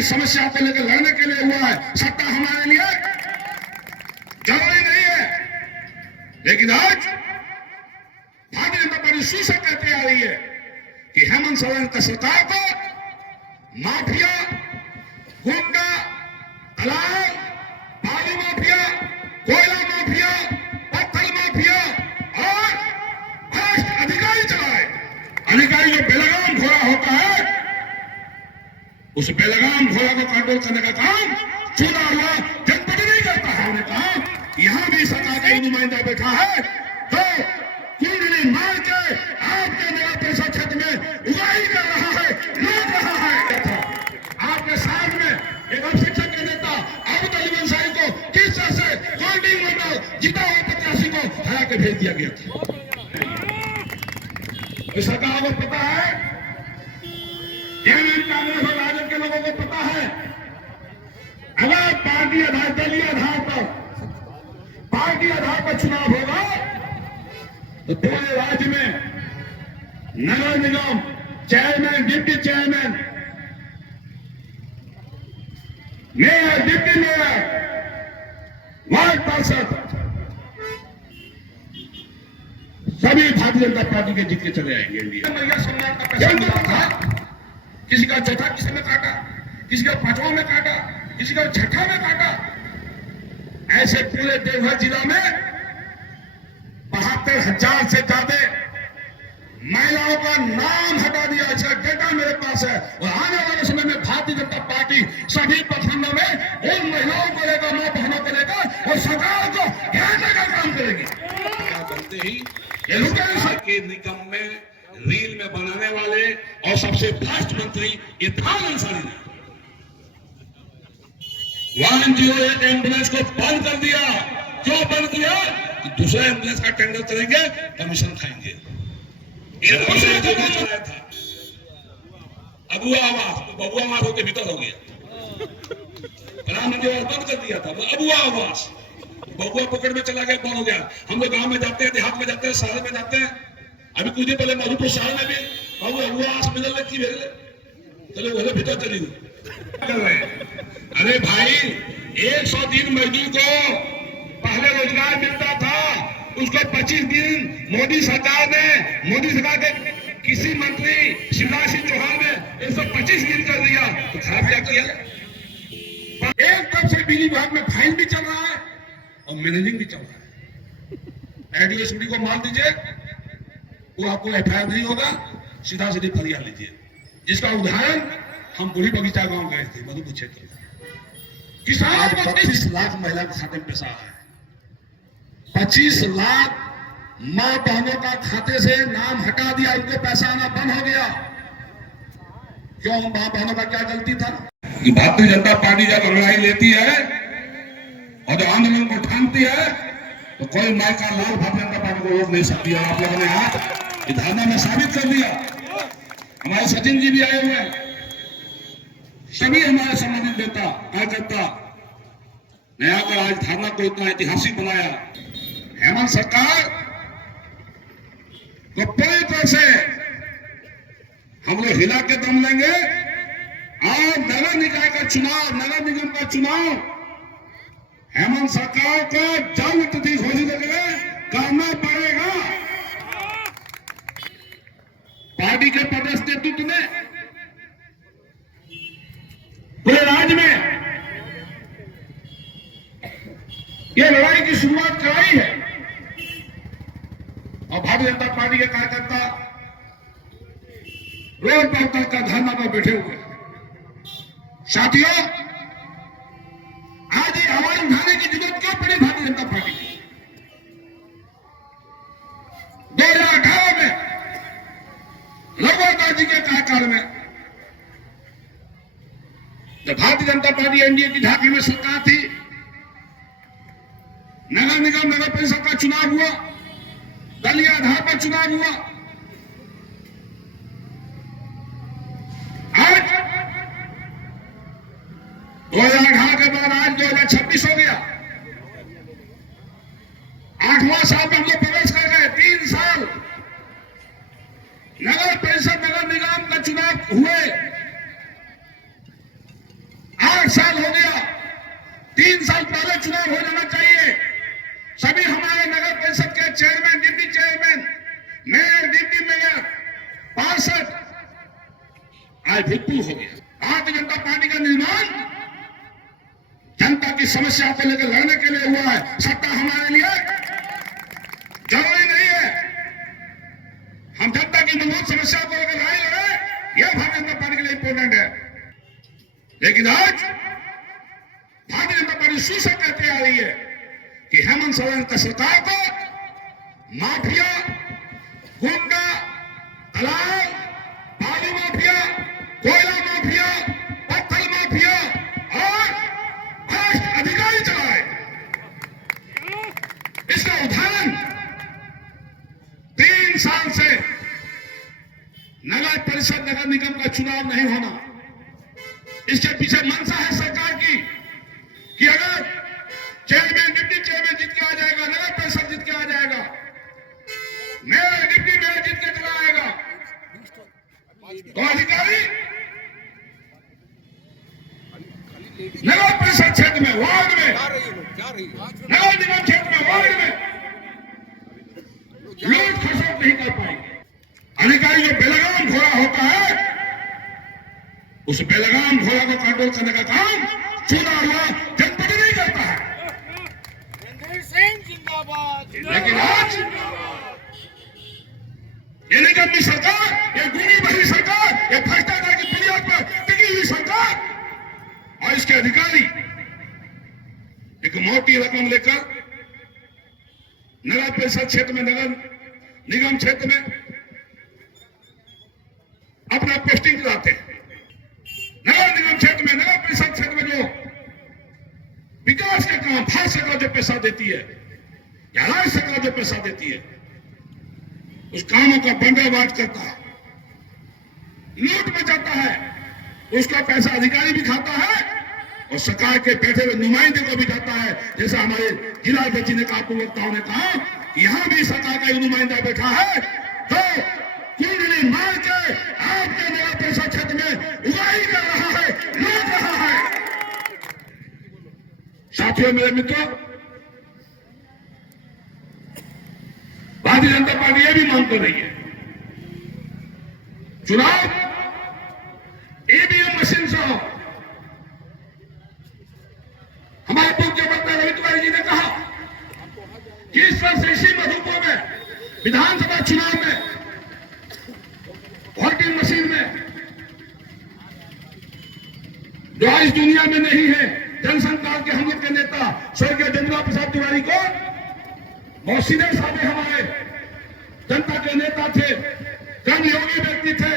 की समस्या को लेकर लड़ने के लिए हुआ है। सत्ता हमारे लिए जरूरी नहीं है, लेकिन आज भारतीय जनता पार्टी शुरू से कहते आ रही है कि हेमंत सोरेन की सरकार को माफिया, गुंडा, दलाल, बालू माफिया, कोयला माफिया, पत्थर माफिया और भ्रष्ट अधिकारी चलाए। अधिकारी जो बेलगाम घोड़ा होता है, उस बेलगाम घोड़ा को कंट्रोल करने का काम चुना हुआ जनप्रतिनिधि करता है। हमने कहा यहां भी सरकार का नुमाइंदा बैठा है तो कुंडली मार के आपके नगर परिषद क्षेत्र में उगाही कर रहा है, लूट रहा है। आपके साथ में एक और शिक्षक के नेता अबू अली अंसारी को किस तरह से काउंटिंग में जीता हुआ प्रत्याशी को हरा के भेज दिया गया था। इस सरकार को पता है, कांग्रेस और राजद के लोगों को पता है, अगर पार्टी आधार, दलीय आधार पर चुनाव होगा तो पूरे राज्य में नगर निगम chairman, deputy chairman, mayor, deputy mayor, ward पार्षद सभी भारतीय जनता पार्टी के जीत के चले आएंगे। इंडिया सम्मान का पैसा था, किसी का चौथा किसी में काटा, किसी का पांचवा में काटा, किसी का छठा में काटा। ऐसे पूरे देवघर जिला में 72,000 से ज्यादा महिलाओं का नाम हटा दिया। इसका डेटा मेरे पास है और आने वाले समय में भारतीय जनता पार्टी सभी प्रखंडों में उन महिलाओं को लेकर, मां बहनों को लेकर और सरकार को घेरने का काम करेगी। बनते ही के निगम में रील में बनाने वाले और सबसे भ्रष्ट मंत्री इरफान अंसारी ने 108 एम्बुलेंस को बंद कर दिया। क्यों बंद किया? कि दूसरे एम्बुलेंस का टेंडर करेंगे, कमीशन खाएंगे। था अबुआ आवास, बबुआ आवास होकर भीतर हो गया। प्रधानमंत्री बंद कर दिया था वो अबुआ आवास, बबुआ पकड़ में चला गया, बंद हो गया। हम लोग गांव में जाते हैं, देहात में जाते हैं, शहर में जाते हैं। अभी कुछ दिन पहले मधुपुर शहर में भी अबुआ आवास मिलने की भेजले, चलो बोले भीतर चली कर रहे हैं। अरे भाई 100 दिन मजदूर को पहले रोजगार मिलता था, उसको 25 दिन मोदी सरकार के किसी मंत्री शिवराज सिंह चौहान ने 125 दिन कर दिया। तो खराब क्या किया? एक तरफ से बिजली विभाग में फाइन भी चल रहा है और मैनेजिंग भी चल रहा है। एडीएसपी को मान दीजिए, वो आपको एफआईआर नहीं होगा, सीधा सीधी फरियाद लीजिए। जिसका उदाहरण हम बूढ़ी बगीचा गांव गए थे, मधुपुर क्षेत्र में। किसानों को 25 लाख महिला के खाते में पैसा है। 25 लाख मां बहनों का खाते से नाम हटा दिया, उनको पैसा आना बंद हो गया। क्यों? मां बहनों का क्या गलती था कि भारतीय जनता पार्टी जब लड़ाई लेती है और जब आंदोलन को ठानती है तो कोई मार का लाल भारतीय जनता पार्टी को रोक नहीं सकती है। आप लोगों ने आज धरना में साबित कर दिया। हमारे सचिन जी भी आए हुए हैं, सभी हमारे संबंधित नेता कार्यकर्ता ने आकर आज धरना को इतना ऐतिहासिक बनाया। हेमंत सरकार को पूरी तरह से हम लोग हिला के दम लेंगे और नगर निकाय का चुनाव, नगर निगम का चुनाव हेमंत सरकार को जल्द तिथि घोषित करना पड़ेगा। पार्टी के प्रदेश नेतृत्व ने पूरे राज्य में ये लड़ाई की शुरुआत कराई है और भारतीय जनता पार्टी के कार्यकर्ता रोड पर उतरकर धरना पर बैठे हुए। साथियों, आज ये आवाज उठाने की जरूरत क्यों पड़ी भारतीय जनता पार्टी की? 2018 में रघुवर जी के कार्यकाल में जब भारतीय जनता पार्टी एनडीए की झांकी में सरकार थी, नगर निगम, नगर परिषद का चुनाव हुआ, दलीय आधार पर चुनाव हुआ। आज 2018 के बाद आज 2026 हो गया। 8वां साल में हम लोग प्रवेश कर गए। 3 साल नगर परिषद, नगर निगम का चुनाव हुए, आज भूतपूर्व हो गया। भारतीय जनता पार्टी का निर्माण जनता की समस्या को लेकर लड़ने के लिए हुआ है। सत्ता हमारे लिए जरूरी नहीं है। हम जनता की मूलभूत समस्या को लेकर लड़ाई लड़े, यह भारतीय जनता पार्टी के लिए इंपॉर्टेंट है। लेकिन आज भारतीय जनता पार्टी सूचक कहते आ रही है कि हेमंत सोरेन का सरकार को माफिया, गुंडा, दलाल, बालू माफिया, कोयला माफिया, पत्थर माफिया और भ्रष्ट अधिकारी चलाए। इसका उदाहरण 3 साल से नगर परिषद, नगर निगम का चुनाव नहीं होना। इसके पीछे मंशा है सरकार की कि अगर चेयरमैन, डिप्टी चेयरमैन जीत के आ जाएगा, नगर परिषद जीत के आ जाएगा, मेयर, डिप्टी मेयर जीत के चला आएगा, तो अधिकारी नगर परिषद क्षेत्र में, वार्ड में, नगर निगम क्षेत्र में, वार्ड में लूट खसोट नहीं कर पाएंगे। अधिकारी जो बेलगाम घोड़ा होता है, उस बेलगाम घोड़ा को कंट्रोल करने का काम चुना हुआ जनप्रतिनिधि करता है। लेकिन आज ये निगम की सरकार, ये गुनी बही सरकार, ये भ्रष्टाचार की बुनियाद पर टिकी हुई सरकार और इसके अधिकारी एक मोटी रकम लेकर नगर परिषद क्षेत्र में, नगर निगम क्षेत्र में अपना पोस्टिंग कराते हैं। नगर निगम क्षेत्र में, नगर परिषद क्षेत्र में जो विकास के काम भारत सरकार जो पैसा देती है या राज्य सरकार जो पैसा देती है, उस कामों का बंदोबस्त करता है, लूट मचाता है, उसका पैसा अधिकारी भी खाता है और सरकार के बैठे हुए नुमाइंदे को भी जाता है। जैसा हमारे जिला अध्यक्ष ने कहा, प्रवक्ताओं ने कहा, यहां भी सरकार का नुमाइंदा बैठा है, तो कुंडली मार के आपके नगर परिषद क्षेत्र में उगाही कर रहा है, लूट रहा है। साथियों, मेरे मित्रों, भारतीय जनता पार्टी यह भी मांग कर रही है चुनाव ईवीएम मशीन से हो। हमारे पूर्व के वक्ता रवि तिवारी जी ने कहा कि इस वर्ष इसी मधुपुर में विधानसभा चुनाव में वोटिंग मशीन में जो इस दुनिया में नहीं है, जनसंघ काल के हम लोग के नेता स्वर्गीय जमुना प्रसाद तिवारी को बहुत सीधे साधे हमारे जनता के नेता थे, कर्मयोगी व्यक्ति थे,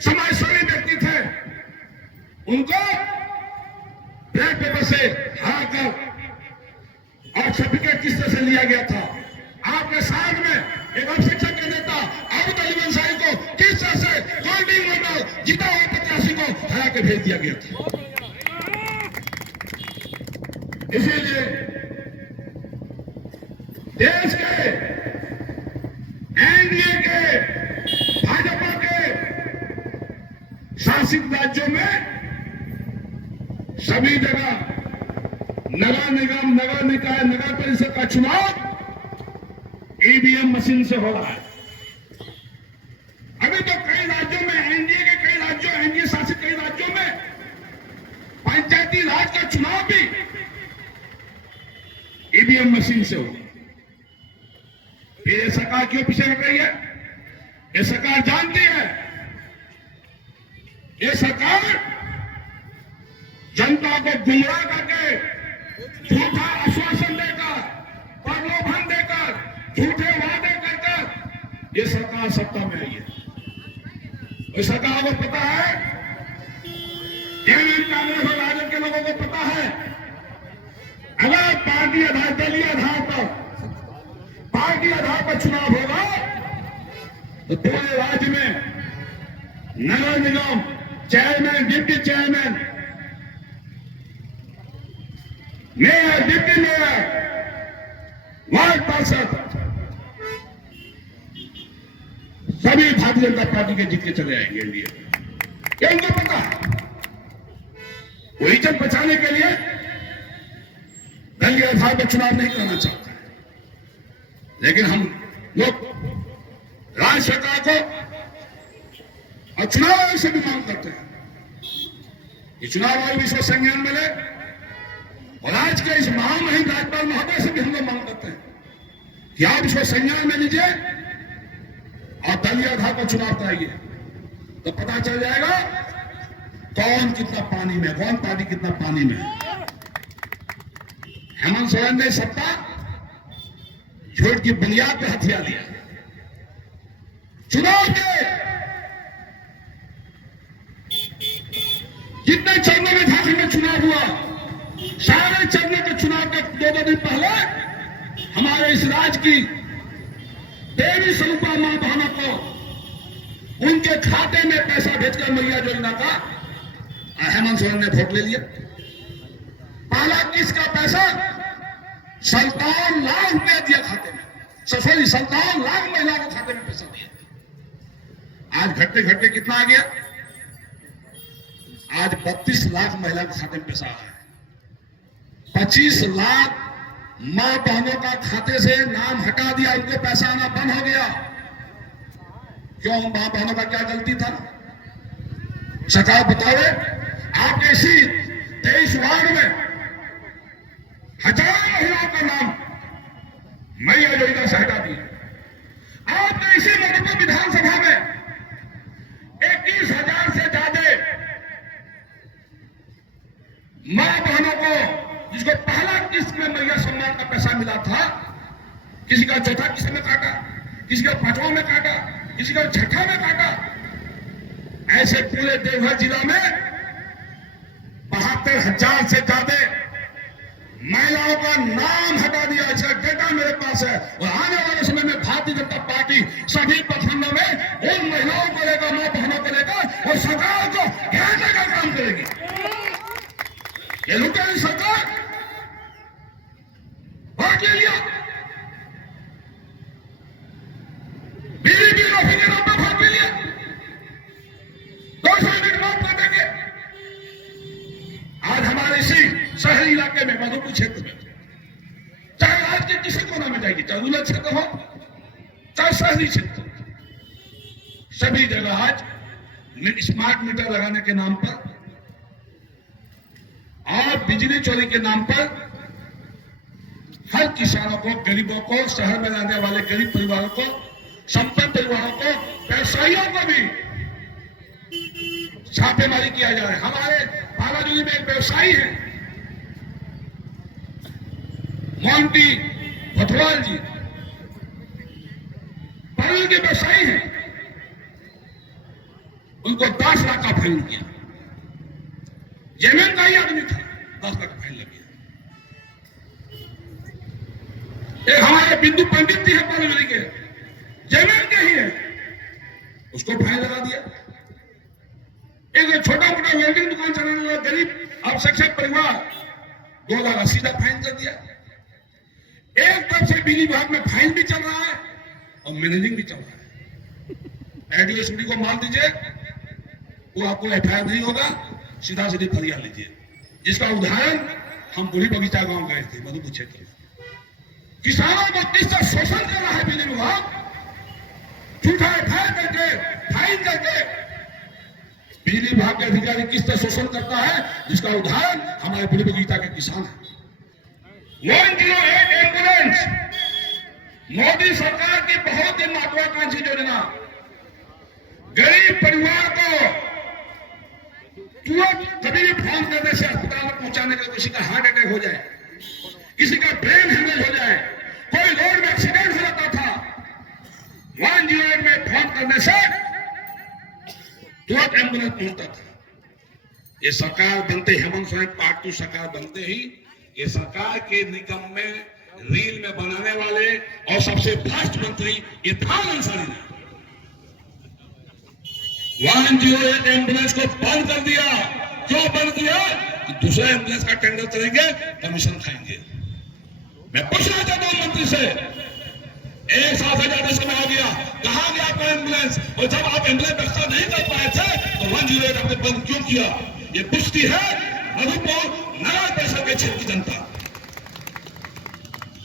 समाजसेवी व्यक्ति थे, उनको ब्लैक पेपर से हराकर और सर्टिफिकेट किस तरह से लिया गया था। आपके साथ में एक अब शिक्षक के नेता अबू अली अंसारी को किस तरह से गोल्डिंग मंडल जीता हुआ प्रत्याशी को हरा के भेज दिया गया था। इसीलिए देश के एनडीए के, भाजपा के शासित राज्यों में सभी जगह नगर निगम, नगर निकाय, नगर परिषद का चुनाव ईवीएम मशीन से हो रहा है। अभी तो कई राज्यों में, एनडीए के कई राज्यों, एनडीए शासित कई राज्यों में पंचायती राज का चुनाव भी ईवीएम मशीन से हो। फिर ये सरकार क्यों पीछे हट रही है? ये सरकार जानती है, ये सरकार जनता को गुमराह करके, झूठा आश्वासन देकर, प्रलोभन देकर, झूठे वादे कर ये सरकार सत्ता में आई है। इस सरकार को पता है, जेएमएम, कांग्रेस और राजद के लोगों को पता है, अगर पार्टी आधार, दलीय आधार पर चुनाव होगा तो पूरे राज्य में नगर निगम chairman, deputy chairman, mayor, deputy mayor, ward पार्षद सभी भारतीय जनता पार्टी के जीत के चले आएंगे एनडीए। ये उनको पता है। वो इज्जत बचाने के लिए दलीय आधार पर चुनाव नहीं करना चाहता है। लेकिन हम लोग राज्य सरकार को और चुनाव आयोग से भी मांग करते हैं कि चुनाव आयोग इसको संज्ञान मिले। और आज के इस महामहिम राज्यपाल महोदय से भी हम लोग मांग करते हैं कि आप इसको संज्ञान में लीजिए और दलीय आधार पर चुनाव कराइए, तो पता चल जाएगा कौन कितना पानी में, कौन पार्टी कितना पानी में। हेमंत सोरेन ने सत्ता झूठ की बुनियाद पर हथिया दिया। चुनाव के जितने चरणों में झारखंड में चुनाव हुआ, सारे चरणों के चुनाव के 2 दिन पहले हमारे इस राज्य की देवी स्वरूपा मां बहनों को उनके खाते में पैसा भेजकर मैया योजना का हेमंत सोरेन ने वोट ले लिया। पहला किस्त का पैसा 57 लाख रुपया दिया खाते में, सॉरी 57 लाख महिलाओं को खाते में पैसा दिया। आज घटते घटते कितना आ गया? आज 32 लाख महिला के खाते में पैसा आया है। 25 लाख मां बहनों का खाते से नाम हटा दिया, उनको पैसा आना बंद हो गया। क्यों? मां बहनों का क्या गलती था? सरकार बताओ। आपके इसी 23 वार्ड में हजारों महिलाओं का नाम मैया योजना से हटा दिया। आपके इसी मधुपुर विधानसभा में 21,000 से ज्यादा मां बहनों को, जिसको पहला किस्त में मैया सम्मान का पैसा मिला था, किसी का चौथा किस्त में काटा, किसी का 5वां में काटा, किसी का 6ठा में काटा। ऐसे पूरे देवघर जिला में 72,000 से ज्यादा महिलाओं का नाम हटा दिया। इसका डेटा मेरे पास है और आने वाले समय में भारतीय जनता पार्टी सभी प्रखंडों में उन महिलाओं को लेकर, मां बहनों को लेकर और सरकार को घेरने का काम करेगी। ये लुटेरी सरकार वोट ले लिया, बीजेपी रफी के नाम पर वोट ले लिया, 200 यूनिट माफ कर देंगे। आज हमारे इसी शहरी इलाके में, मधुपुर क्षेत्र में, चाहे राज्य के किसी कोना में जाएगी, चाहे रूरल क्षेत्र हो चाहे शहरी क्षेत्र, सभी जगह आज स्मार्ट मीटर लगाने के नाम पर और बिजली चोरी के नाम पर हर किसानों को, गरीबों को, शहर में रहने वाले गरीब परिवारों को, संपन्न परिवारों को, व्यवसायियों को भी छापेमारी किया जा रहा है। हमारे बालाजूली में एक व्यवसायी है मोंटी भथवाल जी, पानी के व्यवसायी हैं, उनको 10 लाख का फाइन किया। जमीन का ही आदमी था, 10 लाख का फाइन लग गया। एक हमारे बिंदु पंडित जी है पानी के, जमीन के ही है, उसको फाइन लगा दिया। एक छोटा मोटा वेल्डिंग दुकान चलाने वाला गरीब अल्पसंख्यक परिवार 2 लाख का सीधा फाइन कर दिया। एक तरफ से बिजली विभाग में फाइन भी चल रहा है और मैनेजिंग भी चल रहा है। एडीएसडी को मान दीजिए, वो आपको एफआईआर नहीं होगा, सीधा सीधी फरियाद लीजिए। जिसका उदाहरण हम बुढ़ी बगीचा गांव गए थे, मधुपुर क्षेत्र में। किसानों को किस तरह शोषण कर रहा है बिजली विभाग, झूठा एफआईआर करके, फाइन करके बिजली विभाग के अधिकारी किस तरह शोषण करता है, जिसका उदाहरण हमारे बुढ़ी बगीचा के किसान है। 108 एम्बुलेंस, मोदी सरकार की बहुत ही महत्वाकांक्षी योजना, गरीब परिवार को तुरंत कभी भी फोन करने से अस्पताल में पहुंचाने का, किसी का हार्ट अटैक हो जाए, किसी का ब्रेन हेमरेज हो जाए, कोई रोड में एक्सीडेंट हो जाता था, 108 में फोन करने से तुरंत एम्बुलेंस पहुंचता था। ये सरकार बनते, हेमंत सोरेन पार्ट 2 सरकार बनते ही ये सरकार के निगम में रील में बनाने वाले और सबसे भ्रष्ट मंत्री इरफान अंसारी ने 108 एम्बुलेंस को बंद कर दिया। क्यों बंद किया? कि दूसरे एम्बुलेंस का टेंडर करेंगे, कमीशन खाएंगे। मैं पूछना चाहता हूं मंत्री से, 1 साल से ज्यादा समय हो गया, कहां गया आपका एम्बुलेंस? और जब आप एम्बुलेंस व्यवस्था नहीं कर पाए थे तो 108 आपने बंद क्यों किया? ये पुष्टि है मधुपुर नगर परिषद के क्षेत्र की जनता।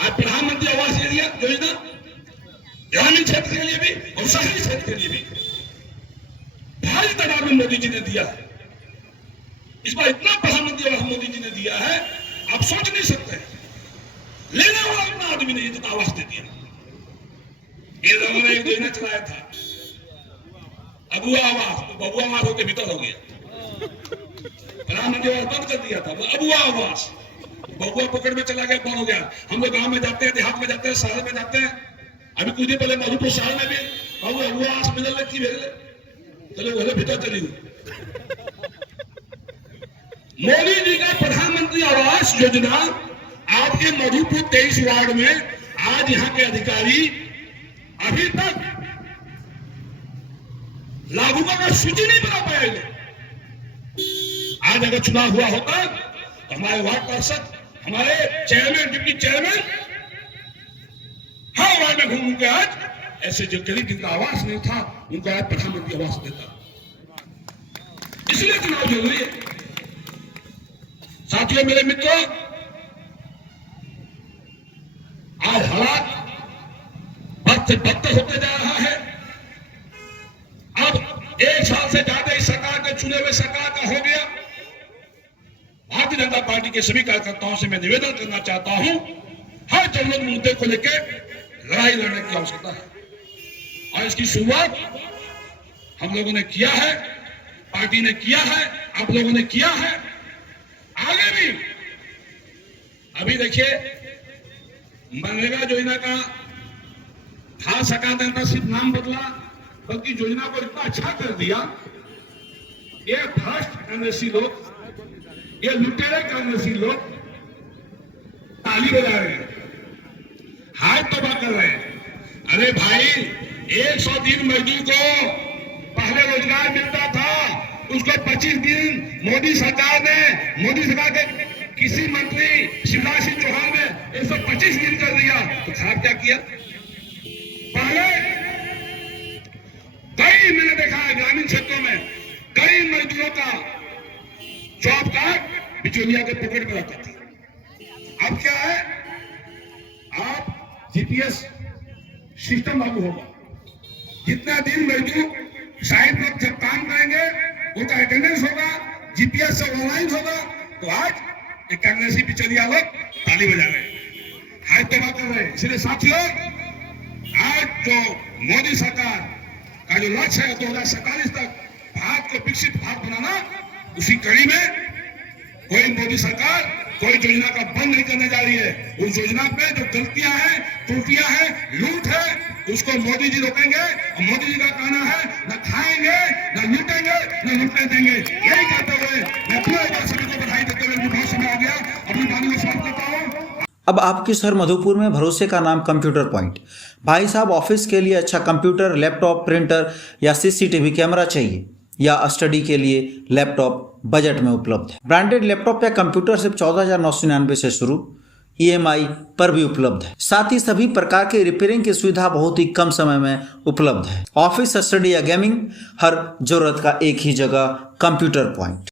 आज प्रधानमंत्री आवास योजना ग्रामीण क्षेत्र के लिए भी और शहरी क्षेत्र के लिए भी भारी तादाद में मोदी जी ने दिया है। इस बार इतना प्रधानमंत्री आवास मोदी जी ने दिया है, आप सोच नहीं सकते। लेने वाला इतना आदमी ने इतना आवास दे दिया। इन लोगों ने एक योजना चलाया था, अबुआ आवास, तो बबुआ आवास होते भीतर हो गया। प्रधानमंत्री आवास बंद कर दिया था, अबुआ आवास, बबुआ पकड़ में चला गया, बंद हो गया। हम लोग गांव में जाते हैं, देहात में जाते हैं, शहर में जाते हैं। अभी कुछ दिन पहले मधुपुर शहर में भी अबुआ आवास मिलने लगती भेजले, चलो बोले भीतर चली गई। मोदी जी का प्रधानमंत्री आवास योजना आपके मधुपुर 23 वार्ड में आज यहां के अधिकारी अभी तक लाभुकों का सूची नहीं बना पाएंगे। आज अगर चुनाव हुआ होता तो हमारे वार्ड पार्षद, हमारे चेयरमैन, डिप्टी चेयरमैन हर वार्ड में घूम के आज ऐसे जो गरीब जिनका आवास नहीं था उनको आज प्रधानमंत्री आवास देता। इसलिए चुनाव जरूरी है। साथियों, मेरे मित्रों, आज हालात वक्त से बदतर होते जा रहा है। अब 1 साल से ज्यादा इस सरकार के चुने हुए सरकार का हो गया। भारतीय जनता पार्टी के सभी कार्यकर्ताओं से मैं निवेदन करना चाहता हूं, हर जरूरत मुद्दे को लेकर लड़ाई लड़ने की आवश्यकता है और इसकी शुरुआत हम लोगों ने किया है, पार्टी ने किया है, आप लोगों ने किया है, आगे भी। अभी देखिए, मनरेगा योजना का था, सरकार ने सिर्फ नाम बदला, बल्कि योजना को इतना अच्छा कर दिया। ये भ्रष्ट कांग्रेसी लोग, ये लुटेरे कांग्रेसी लोग ताली बजा रहे हैं, हाथ तबाह कर रहे हैं। अरे भाई, 100 दिन मजदूर को पहले रोजगार मिलता था, उसको 25 दिन मोदी सरकार के किसी मंत्री शिवराज सिंह चौहान ने 125 दिन कर दिया। तो खराब क्या किया? पहले कई, मैंने देखा है ग्रामीण क्षेत्रों में कई मजदूरों का जॉब कार्ड बिचौलिया के पॉकेट में रहता था। अब क्या है, आप जीपीएस सिस्टम लागू होगा। जितना दिन मजदूर साइड पर जब काम करेंगे उनका अटेंडेंस होगा, जीपीएस से ऑनलाइन होगा। तो आज एक कांग्रेसी बिचौलिया लोग ताली बजा रहे हैं, हाथ तबाह कर रहे हैं। इसलिए साथियों, आज जो मोदी सरकार का जो लक्ष्य है 2047 तक भारत को विकसित भारत बनाना, उसी कड़ी में कोई मोदी सरकार कोई योजना का बंद नहीं करने जा रही है। उस योजना पे जो गलतियां हैं, त्रुटियां हैं, लूट है, उसको मोदी जी रोकेंगे। और मोदी जी का कहना है, न खाएंगे, न लूटेंगे, न लूटने देंगे। यही कहते हुए मैं पूरे बार सभी को बधाई देते हुए बहुत समय हो गया, अपनी वाणी को समाप्त करता हूँ। अब आपके शहर मधुपुर में भरोसे का नाम कंप्यूटर पॉइंट। भाई साहब, ऑफिस के लिए अच्छा कंप्यूटर, लैपटॉप, प्रिंटर या सीसीटीवी कैमरा चाहिए या स्टडी के लिए लैपटॉप बजट में उपलब्ध है। ब्रांडेड लैपटॉप या कंप्यूटर सिर्फ 14,999 से शुरू, EMI पर भी उपलब्ध है। साथ ही सभी प्रकार के रिपेयरिंग की सुविधा बहुत ही कम समय में उपलब्ध है। ऑफिस, स्टडी या गेमिंग, हर जरूरत का एक ही जगह कंप्यूटर पॉइंट।